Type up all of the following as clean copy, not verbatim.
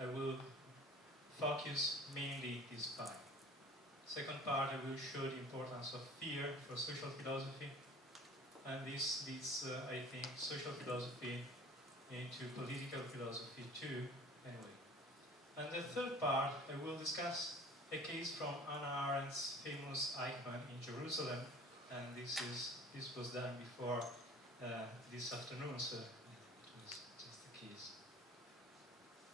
I will focus mainly this part. Second part, I will show the importance of fear for social philosophy, and this leads, I think, social philosophy into political philosophy too, anyway. And the third part, I will discuss a case from Hannah Arendt's famous Eichmann in Jerusalem, and this was done before this afternoon, so it was just a case.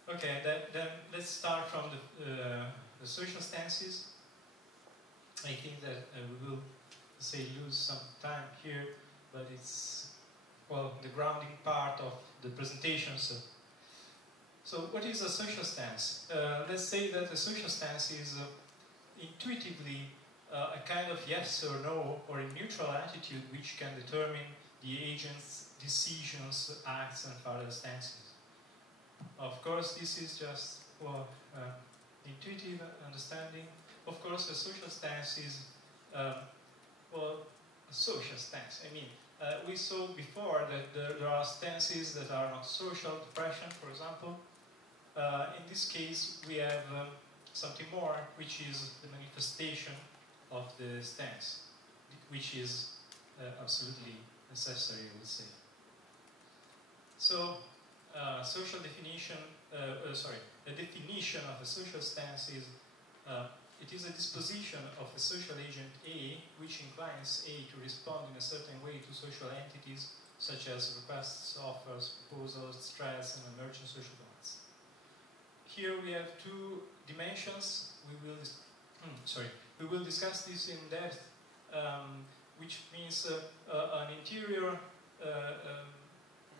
Okay, then let's start from the social stances. I think that we will, say, lose some time here, but it's, well, the grounding part of the presentation. So what is a social stance? Let's say that a social stance is intuitively a kind of yes or no, or a neutral attitude which can determine the agent's decisions, acts, and further stances. Of course, this is just, well, intuitive understanding. Of course, a social stance is, well, a social stance. I mean, we saw before that there are stances that are not social, depression, for example. In this case, we have something more, which is the manifestation of the stance, which is absolutely necessary, I would say. So, social definition, a definition of a social stance is it is a disposition of a social agent A which inclines A to respond in a certain way to social entities such as requests, offers, proposals, threats, and emergent social bonds. Here we have two dimensions. We will discuss this in depth, which means an interior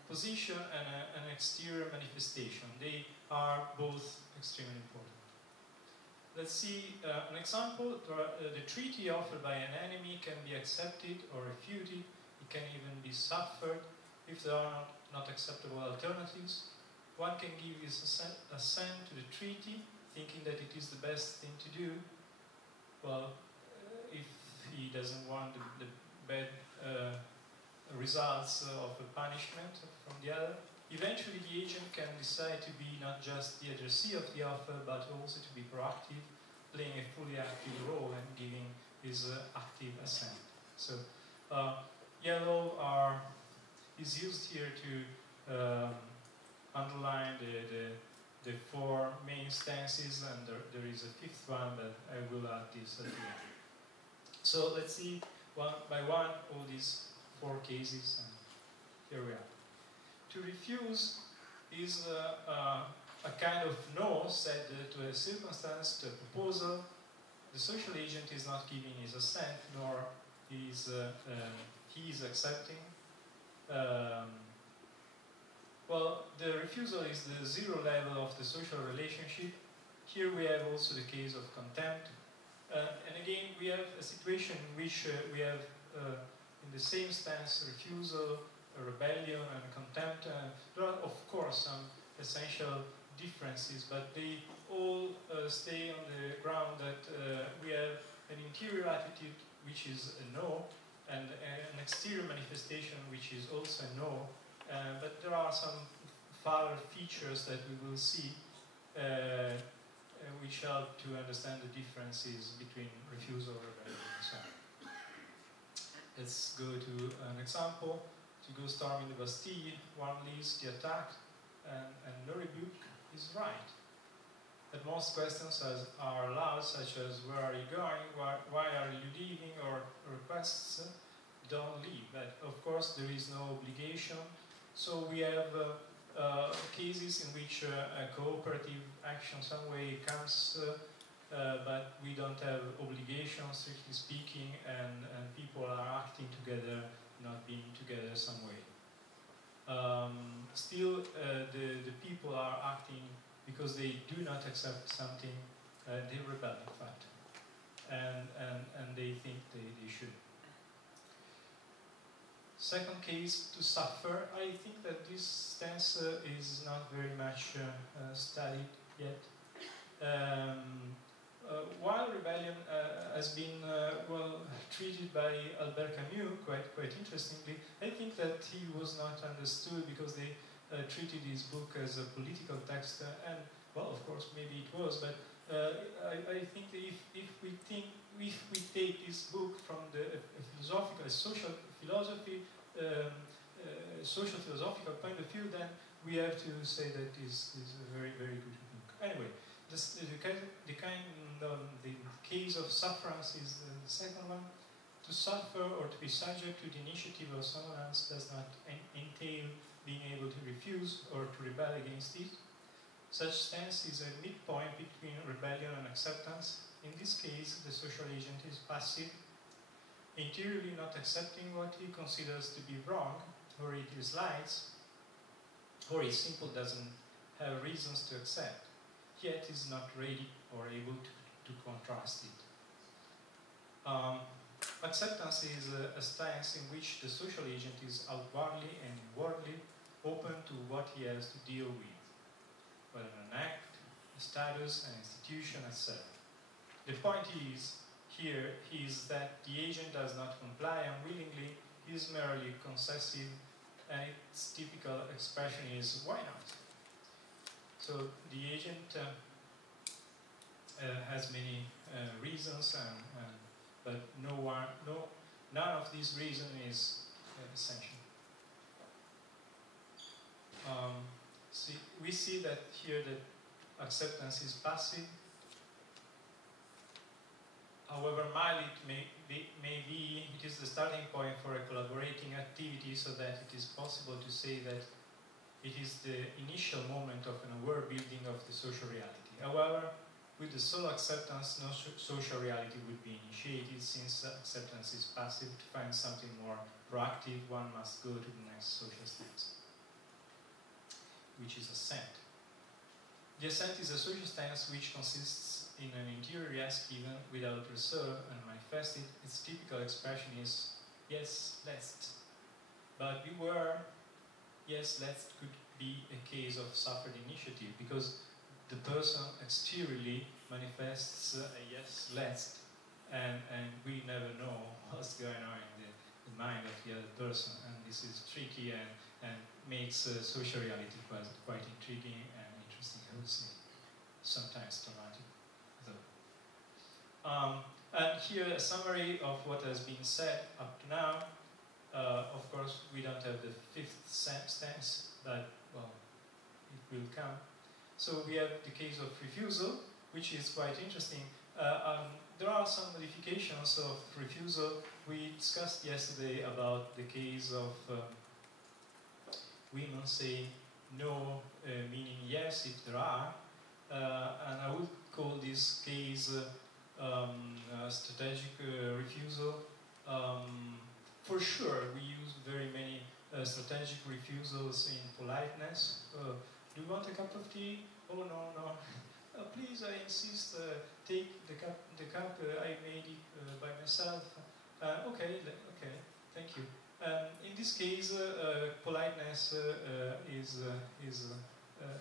position and an exterior manifestation. They are both extremely important. Let's see an example. The treaty offered by an enemy can be accepted or refuted. It can even be suffered if there are not acceptable alternatives. One can give his assent to the treaty, thinking that it is the best thing to do. Well, if he doesn't want the bad results of a punishment from the other. Eventually, the agent can decide to be not just the addressee of the offer, but also to be proactive, playing a fully active role and giving his active assent. So, yellow is used here to underline the four main stances, and there is a fifth one, but I will add this at the end. So let's see one by one all these four cases, and here we are. To refuse is a kind of no said to a circumstance, to a proposal. The social agent is not giving his assent, nor he is accepting. Well, the refusal is the zero level of the social relationship. Here we have also the case of contempt. And again, we have a situation in which we have in the same stance refusal, a rebellion, and contempt. There are, of course, some essential differences, but they all stay on the ground that we have an interior attitude which is a no, and an exterior manifestation which is also a no. But there are some further features that we will see which help to understand the differences between refusal, rebellion, and so on. Let's go to an example. To go storming the Bastille, one leads the attack, and no rebuke is right. But most questions are allowed, such as where are you going, why are you leaving, or requests don't leave. But of course there is no obligation. So we have cases in which a cooperative action some way comes, but we don't have obligations, strictly speaking, and people are acting together, not being together some way. Still, the people are acting because they do not accept something, they rebel, in fact, and they think they should. Second case, to suffer. I think that this stance is not very much studied yet. While rebellion has been well treated by Albert Camus quite interestingly, I think that he was not understood because they treated his book as a political text, and well, of course, maybe it was, but I think that if we take this book from the philosophical, social philosophy, social philosophical point of view, then we have to say that this is a very, very good book. Anyway, the case of sufferance is the second one. To suffer or to be subject to the initiative of someone else does not entail being able to refuse or to rebel against it. Such stance is a midpoint between rebellion and acceptance. In this case, the social agent is passive, interiorly not accepting what he considers to be wrong, or he dislikes, or he simply doesn't have reasons to accept, yet is not ready or able to contrast it. Acceptance is a stance in which the social agent is outwardly and inwardly open to what he has to deal with, whether an act, a status, an institution, etc. The point here is that the agent does not comply unwillingly, he is merely concessive, and its typical expression is, why not? So the agent has many reasons, but none of these reasons is essential. We see that here that acceptance is passive. However mild it may be, it is the starting point for a collaborating activity, so that it is possible to say that it is the initial moment of an aware building of the social reality. However, with the sole acceptance, no social reality would be initiated, since acceptance is passive. To find something more proactive, one must go to the next social stance, which is assent. The assent is a social stance which consists in an interior yes given without reserve and manifested. Its typical expression is, yes, let's. But beware, yes, let's could be a case of suffered initiative, because the person exteriorly manifests a yes, let's, and we never know what's going on in the mind of the other person, and this is tricky and makes social reality quite intriguing and interesting, I would say, sometimes traumatic, though. And here a summary of what has been said up to now. Of course, we don't have the fifth stance, but, well, it will come. So we have the case of refusal, which is quite interesting. There are some modifications of refusal. We discussed yesterday about the case of women saying no, meaning yes, if there are. And I would call this case strategic refusal. For sure, we use very many strategic refusals in politeness. Do you want a cup of tea? Oh, no. Please, I insist, take the cup, I made it by myself. Okay, thank you. In this case, politeness is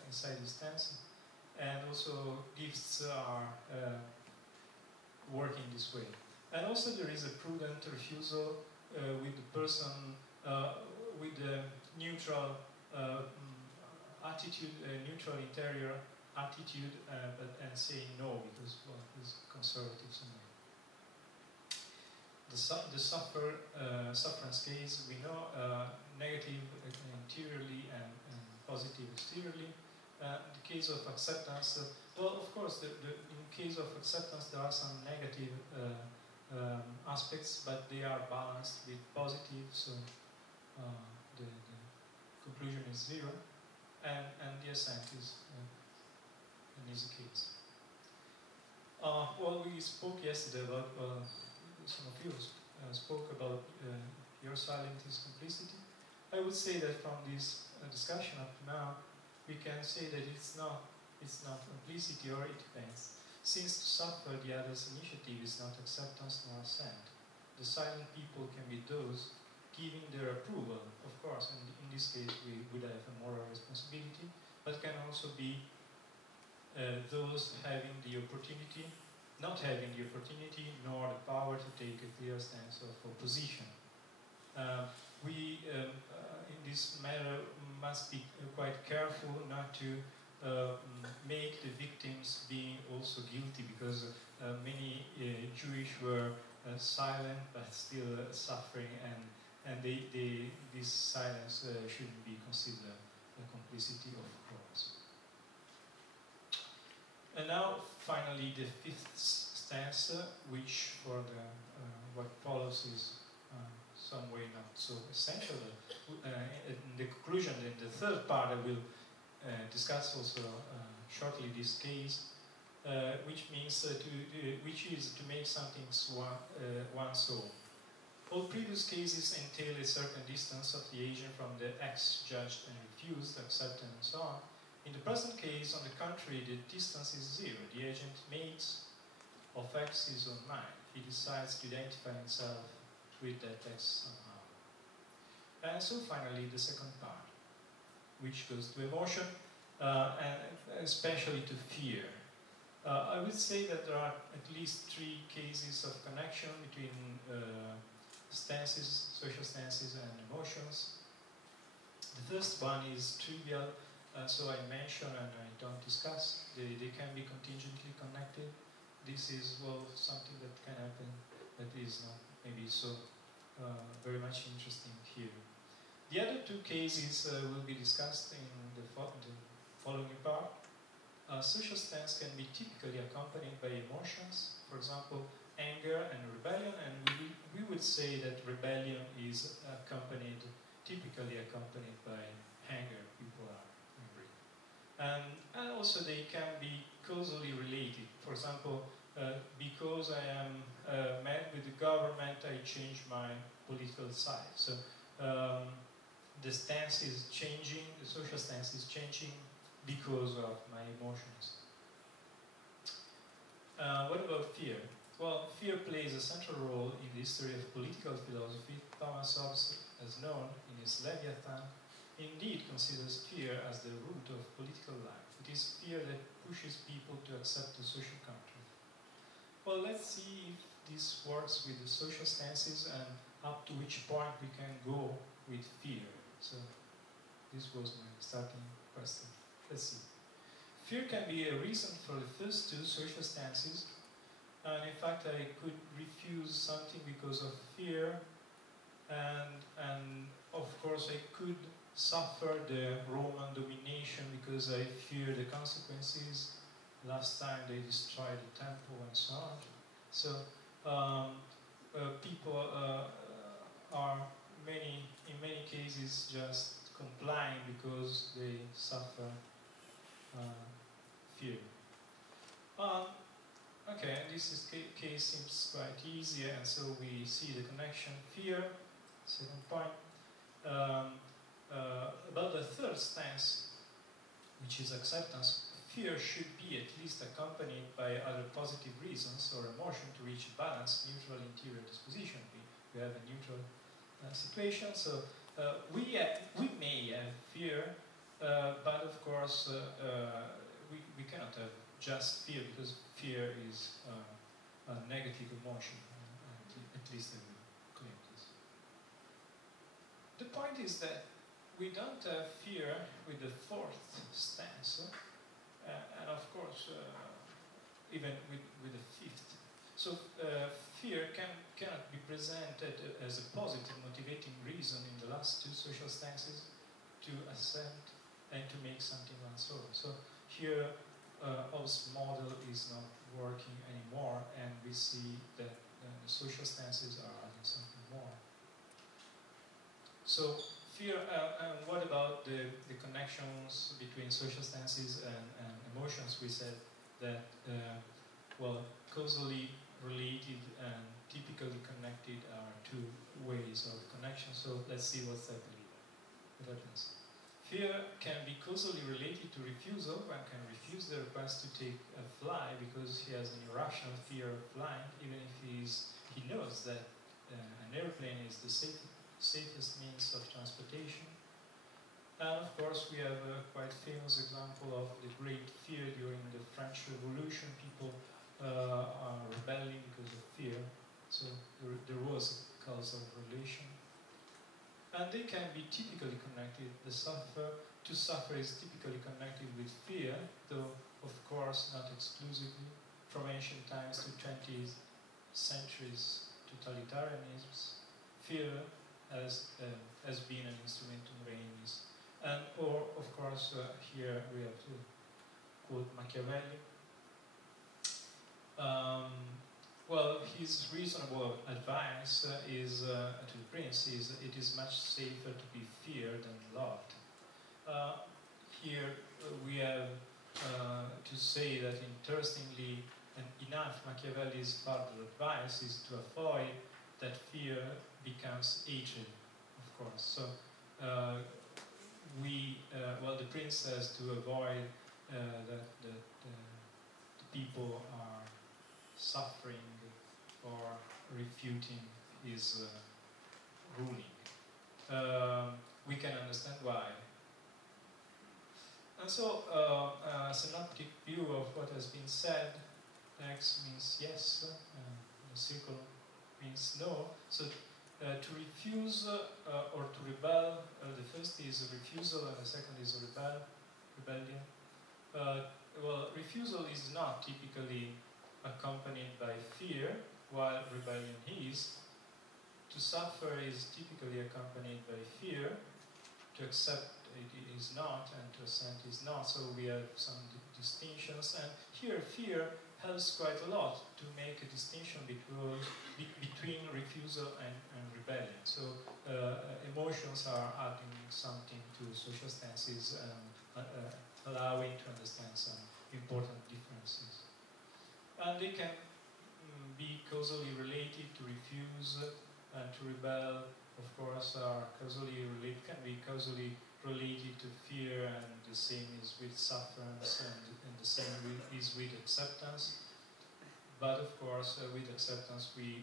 inside the stance, and also gifts are working this way. And also there is a prudent refusal with the person with a neutral attitude, neutral interior attitude, and saying no because, well, he's conservative somewhere. The sufferance case, we know negative interiorly and positive exteriorly. The case of acceptance, well, of course, in case of acceptance there are some negative aspects, but they are balanced with positive, so the conclusion is zero, and the assent is an easy case. Well, we spoke yesterday about, some of you spoke about your silence is complicity. I would say that from this discussion up to now, we can say that it's not complicity, or it depends. Since to suffer the other's initiative is not acceptance nor assent, the silent people can be those giving their approval, of course, and in this case we would have a moral responsibility, but can also be those having the opportunity, not having the opportunity nor the power to take a clear stance of opposition. We, in this matter, must be quite careful not to make the victims being also guilty, because many Jewish were silent but still suffering, and this silence shouldn't be considered a complicity, of course. And now, finally, the fifth stanza, which for the what follows is some way not so essential. In the conclusion, in the third part, I will discuss also shortly this case, which means which is to make something one soul. All previous cases entail a certain distance of the agent from the X judged and refused, accepted, and so on. In the present case, on the contrary, the distance is zero. The agent makes of X his own mind. He decides to identify himself with that X somehow. And so finally, the second part, which goes to emotion, and especially to fear. I would say that there are at least three cases of connection between stances, social stances, and emotions. The first one is trivial, so I mention and I don't discuss. They can be contingently connected. This is, well, something that can happen that is not maybe so very much interesting here. The other two cases will be discussed in the following part. Social stance can be typically accompanied by emotions, for example, anger and rebellion, and we would say that rebellion is typically accompanied by anger. People are angry. And also they can be causally related. For example, because I am mad with the government, I change my political side. So the stance is changing, the social stance is changing because of my emotions. What about fear? Well, fear plays a central role in the history of political philosophy. Thomas Hobbes, as known in his Leviathan, indeed considers fear as the root of political life. It is fear that pushes people to accept the social contract. Well, let's see if this works with the social stances and up to which point we can go with fear. So this was my starting question. Let's see. Fear can be a reason for the first two social stances, and in fact I could refuse something because of fear, and of course I could suffer the Roman domination because I fear the consequences. Last time they destroyed the temple and so on. So people are in many cases just complying because they suffer fear. Okay, this case seems quite easy, and so we see the connection. Fear, second point. About the third stance, which is acceptance, fear should be at least accompanied by other positive reasons or emotion to reach a balanced, neutral interior disposition. We have a neutral situation, so we may have fear, but of course we cannot have just fear, because fear is a negative emotion, at least I will claim this. The point is that we don't have fear with the fourth stance, and of course even with the fifth. So fear cannot be presented as a positive motivating reason in the last two social stances to accept and to make something one's own. So here Hobbes' model is not working anymore, and we see that the social stances are adding something more. So fear, and what about the connections between social stances and emotions? We said that, well, causally related and typically connected are two ways of connection. So let's see what happens. Fear can be causally related to refusal. One can refuse the request to take a fly because he has an irrational fear of flying, even if he knows that an airplane is the safest means of transportation. And of course we have a quite famous example of the great fear during the French Revolution. People are rebelling because of fear. So there was a causal relation. And they can be typically connected. The suffer to suffer is typically connected with fear, though of course not exclusively. From ancient times to 20th centuries totalitarianisms, fear has been an instrumentum reinis. And, or, of course, here we have to quote Machiavelli. Well, his reasonable advice is to the prince is it is much safer to be feared than loved. Here we have to say that interestingly enough, Machiavelli's further advice is to avoid that fear becomes hatred, of course. So well, the prince has to avoid that the people are suffering or refuting his ruling. We can understand why. And so, a synoptic view of what has been said, X means yes, the circle means no. So, to refuse or to rebel, the first is a refusal and the second is a rebellion. Well, refusal is not typically accompanied by fear, while rebellion is. To suffer is typically accompanied by fear. To accept it is not, and to assent is not. So we have some distinctions. And here, fear helps quite a lot to make a distinction between refusal and rebellion. So emotions are adding something to social stances and allowing to understand some important differences. And they can be causally related. To refuse and to rebel, of course, are causally related, can be causally related to fear, and the same is with sufferance, and the same is with acceptance. But of course, with acceptance, we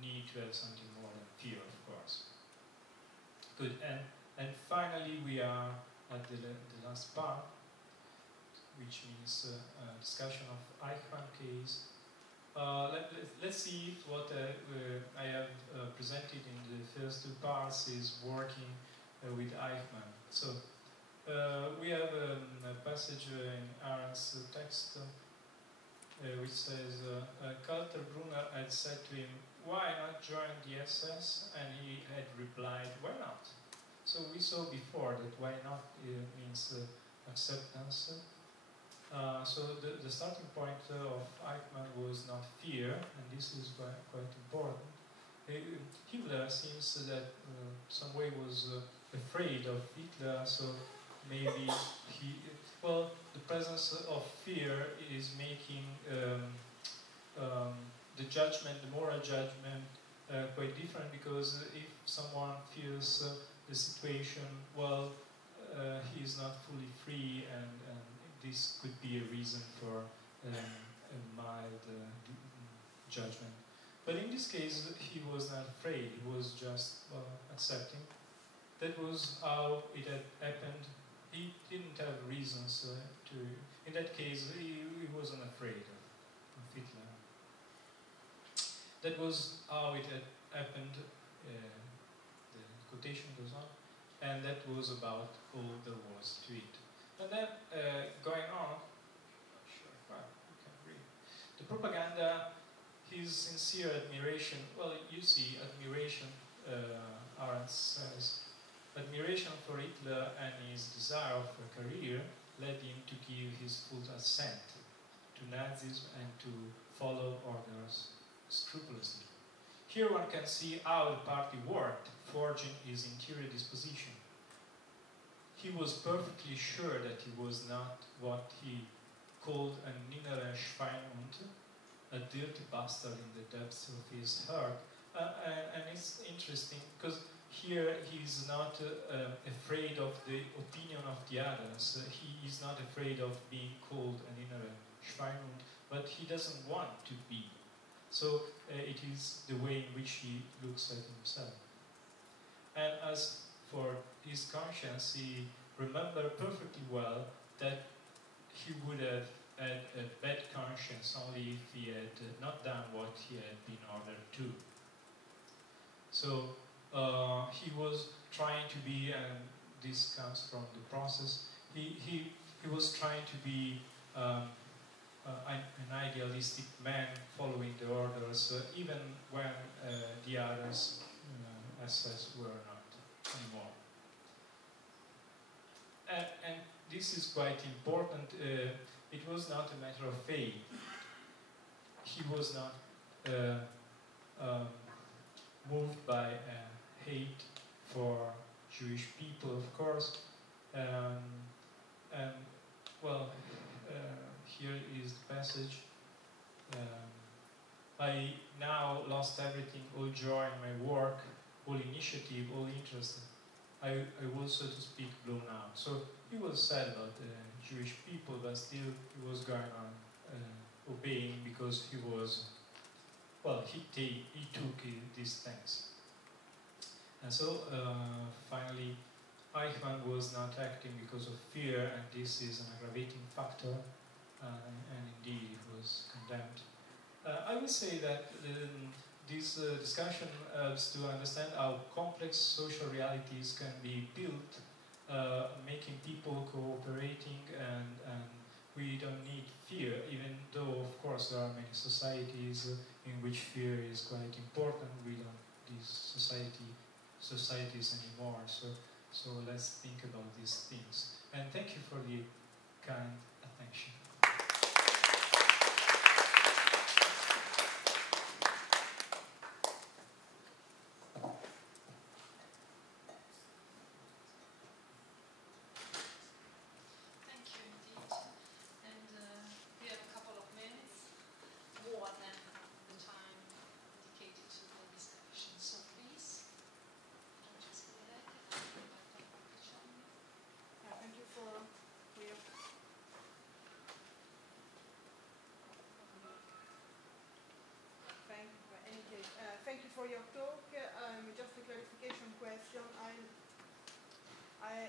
need to have something more than fear, of course. Good, and finally, we are at the last part, which means a discussion of Eichmann case. Let's see if what I have presented in the first two parts is working with Eichmann. So we have a passage in Arendt's text which says, Kaltenbrunner had said to him, "Why not join the SS?" And he had replied, "Why not?" So we saw before that why not means acceptance. So the starting point of Eichmann was not fear, and this is quite important. Hitler seems that some way was afraid of Hitler, so maybe the presence of fear is making the judgment, the moral judgment, quite different, because if someone feels the situation, well, he is not fully free, and this could be a reason for a mild judgment. But in this case, he was not afraid, he was just accepting. That was how it had happened. He didn't have reasons to... In that case, he wasn't afraid of Hitler. That was how it had happened. The quotation goes on. And that was about all there was to it. And then, going on, you can read. The propaganda, his sincere admiration, well, you see, admiration, Arendt says, admiration for Hitler and his desire of a career led him to give his full assent to Nazism and to follow orders scrupulously. Here one can see how the party worked, forging his interior disposition. He was perfectly sure that he was not what he called an innere Schweinhund, a dirty bastard in the depths of his heart. And it's interesting, because here he is not afraid of the opinion of the others. He is not afraid of being called an innere Schweinhund, but he doesn't want to be. So it is the way in which he looks at himself. And as for his conscience, he remembered perfectly well that he would have had a bad conscience only if he had not done what he had been ordered to. So he was trying to be this comes from the process. He was trying to be an idealistic man following the orders, even when the others, SS, were not anymore. And this is quite important. It was not a matter of faith. He was not moved by hate for Jewish people, of course. And well, here is the passage. I now lost everything, all joy in my work, all initiative, all interest. I was, so to speak, blown out. So he was sad about the Jewish people, but still he was going on obeying, because he was, well, he took these things. And so finally, Eichmann was not acting because of fear, and this is an aggravating factor, and indeed he was condemned. I would say that this discussion helps to understand how complex social realities can be built, making people cooperating, and we don't need fear, even though, of course, there are many societies in which fear is quite important. We don't these societies anymore. So let's think about these things. And thank you for the kind attention. Thank you for your talk. Just a clarification question. I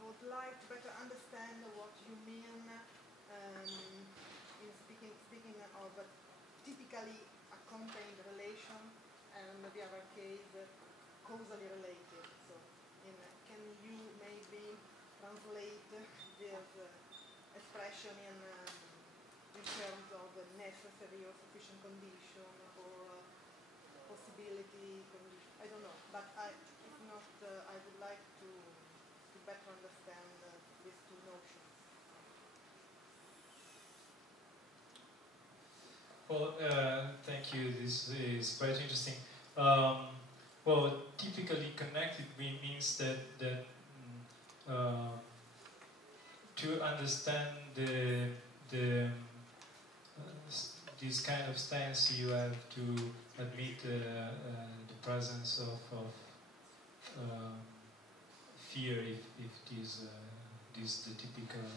would like to better understand what you mean in speaking of a typically accompanied relation, and the other case causally related. So, can you maybe translate this expression in terms of necessary or sufficient condition, or possibility condition? I don't know, but if not, I would like to better understand these two notions. Well, thank you. This is quite interesting. Well, typically connected means that to understand this kind of stance, you have to admit the presence of fear, if this is the typical,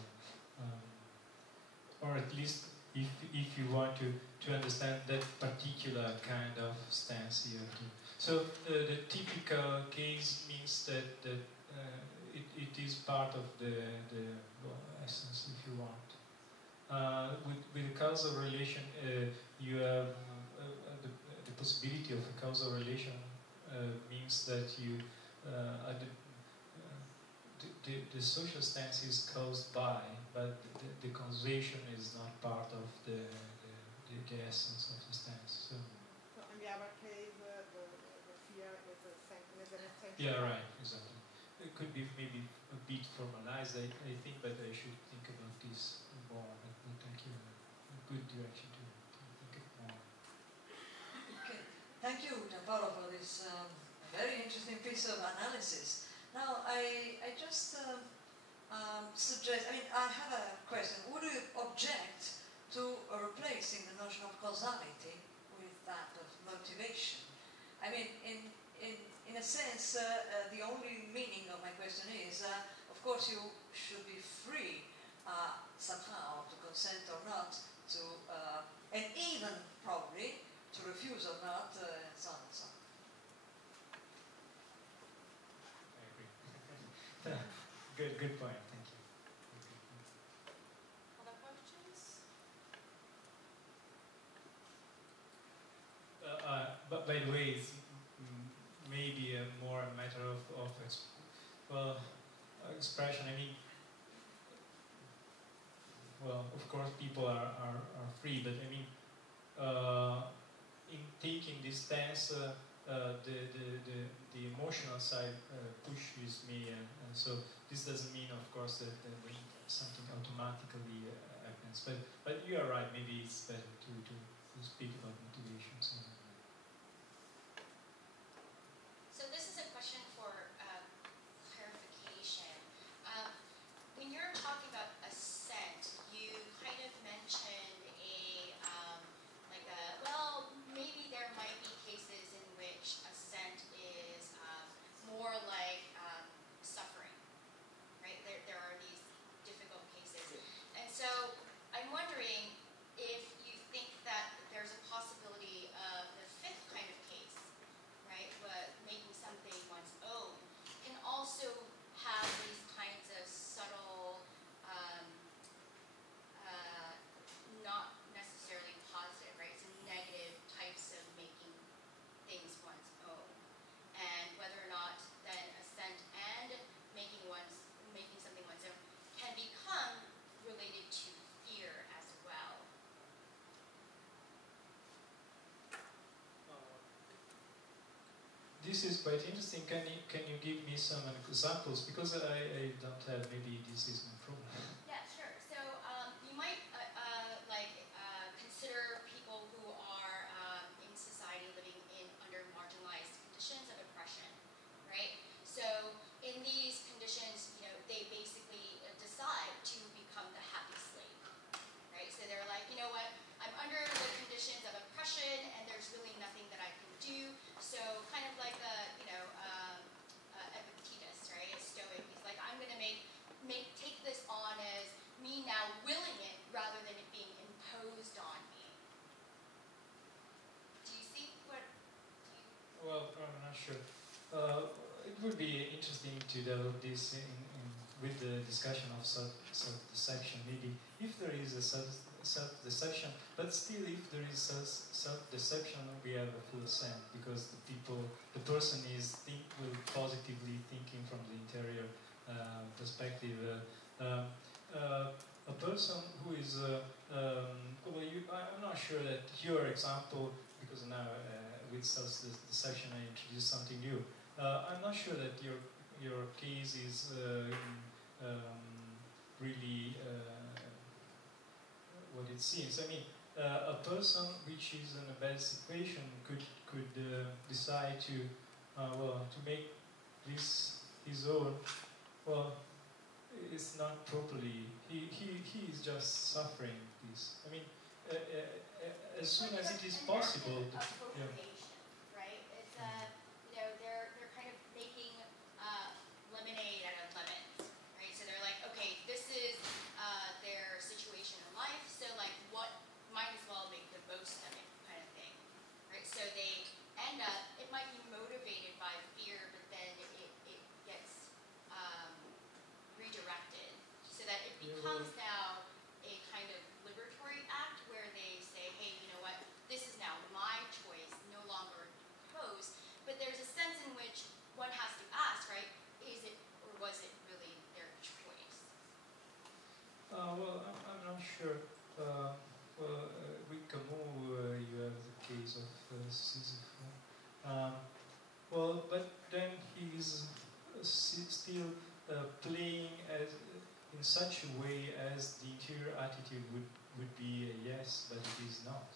or at least if you want to understand that particular kind of stance, you have to. So the typical case means that it is part of the essence, if you want. With causal relation, you have the possibility of a causal relation means that you the social stance is caused by, but the causation is not part of the essence of the stance. So in the other case, the fear is an essential. Yeah, right, exactly. It could be maybe a bit formalized, I think, but I should think about this more. But thank you. A good direction to think more. Okay. Thank you, Paolo, for this very interesting piece of analysis. Now, I just suggest, I have a question. Would you object to replacing the notion of causality with that of motivation? In a sense, the only meaning of my question is, of course, you should be free somehow to consent or not to, and even probably to refuse or not, and so on and so on. Good point. Thank you. Other questions? But by the way, it's maybe more a matter of well, well, of course, people are free, but I mean, in taking this stance, the emotional side pushes me, and so this doesn't mean, of course, that something automatically happens. But you are right. Maybe it's better to speak about motivation. So this is a question for clarification. When you're talking about assent, you kind of mentioned well, maybe there might be cases in which assent is more like suffering, right? There are these difficult cases. And so I'm wondering if you think that there's a possibility of the fifth kind of case, right, but making something one's own, can also have these kinds of subtle, not necessarily positive, right, some negative types of making things one's own, and whether or not then assent and making something one's own can become related to fear as well. This is quite interesting. Can you give me some examples? Because I don't have. Maybe this is my problem. Yeah, sure. So you might consider people who are in society living under marginalized conditions of oppression, right? So in these conditions, they basically decide to become the happy slave, right? So they're like, you know what? I'm under the conditions of oppression, and there's really nothing that I can do. So kind of like Epictetus, right? A Stoic. He's like, I'm going to take this on as me now willing it rather than it being imposed on me. Do you see what? Well, I'm not sure. It would be interesting to develop this with the discussion of self-deception. Maybe if there is a self-deception, but still if there is self-deception, we have a full assent, because the person will positively thinking from the interior perspective. A person who is, I'm not sure that your example, because now with self-deception I introduced something new. I'm not sure that your case is really what it seems. I mean, a person which is in a bad situation could decide to make this his own. Well, it's not properly. He is just suffering this. I mean, as soon as it is possible. Right? It's they're kind of making lemonade out of lemons, right? So they're like, okay, this is their situation in life, so like might as well make the most of it, kind of thing, right? So they end up, it might be motivated by fear, but then it gets redirected, so that it becomes now a kind of liberatory act where they say, hey, you know what, this is now my choice, no longer imposed. But there's a sense in which one has to ask, right, is it or was it really their choice? Well, I'm not sure. With Camus, you have the case of Sisyphus. Well, but then he's still playing in such a way as the interior attitude would be a yes, but it is not.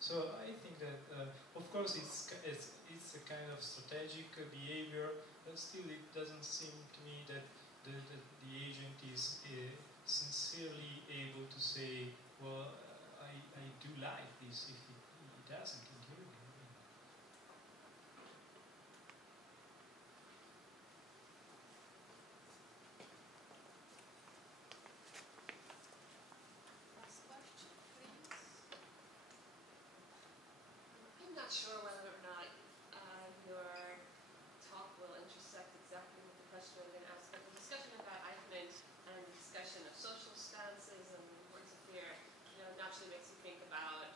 So I think that, of course, it's a kind of strategic behavior, but still it doesn't seem to me that the agent is sincerely able to say, well, I do like this if he doesn't interior. I'm not sure whether or not your talk will intersect exactly with the question I'm going to ask, but the discussion about Eichmann and the discussion of social stances and words of fear, naturally makes you think about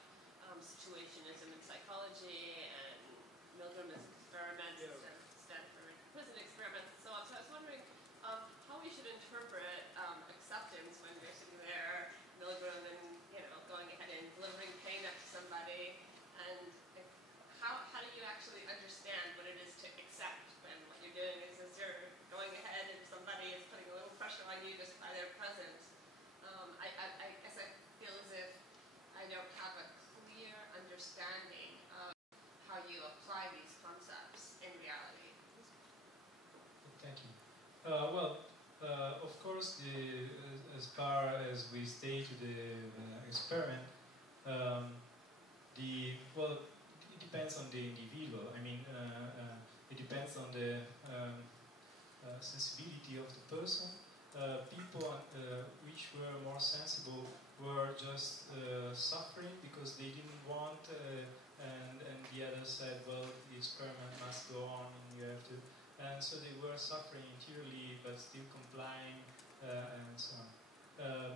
situationism in psychology and Milgram's experiments and Stanford prison experiments and so on. So I was wondering how we should interpret acceptance when you're sitting there course, as far as we stay to the experiment, well, it depends on the individual. I mean, it depends on the sensibility of the person. People which were more sensible were just suffering because they didn't want, and the others said, well, the experiment must go on and you have to. And so they were suffering interiorly but still complying and so on.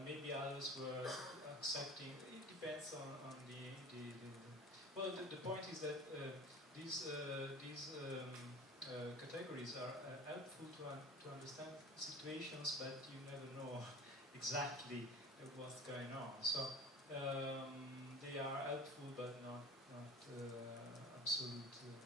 Maybe others were accepting. It depends on well, the point is that these categories are helpful to understand situations, but you never know exactly what's going on. So they are helpful, but not absolutely